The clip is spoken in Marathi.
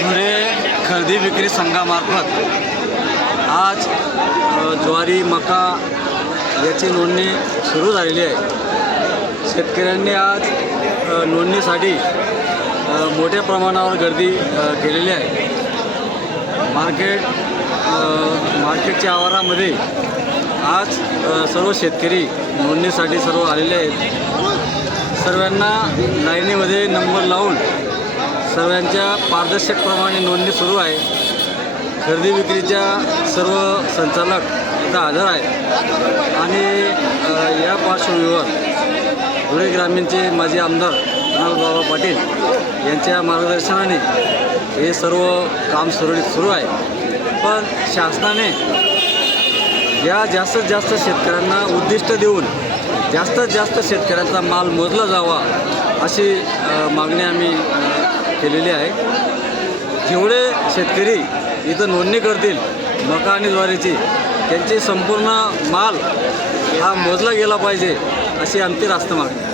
धुळे खरेदी विक्री संघामार्फत आज ज्वारी मका याची नोंदणी सुरू झालेली आहे। शेतकऱ्यांनी आज नोंदणीसाठी मोठ्या प्रमाणावर गर्दी केलेली आहे। मार्केटच्या आवारामध्ये आज सर्व शेतकरी नोंदणीसाठी सर्व आलेले आहेत। सर्वांना लाईनीमध्ये नंबर लावून सर्वांच्या पारदर्शकप्रमाणे नोंदणी सुरू आहे। खरेदी विक्रीच्या सर्व संचालक इथं हजर आहेत आणि या पार्श्वभूमीवर धुळे ग्रामीणचे माजी आमदार कुणालबाबा पाटील यांच्या मार्गदर्शनाने हे सर्व काम सुरळीत सुरू आहे। पण शासनाने या जास्तीत जास्त शेतकऱ्यांना उद्दिष्ट देऊन जास्तीत जास्त शेतकऱ्यांचा माल मोजला जावा अशी मागणी आम्ही केलेली आहे। जेवढे शेतकरी इथं नोंदणी करतील मका आणि ज्वारीची, त्यांची संपूर्ण माल हा मोजला गेला पाहिजे अशी आमची रास्त मागणी।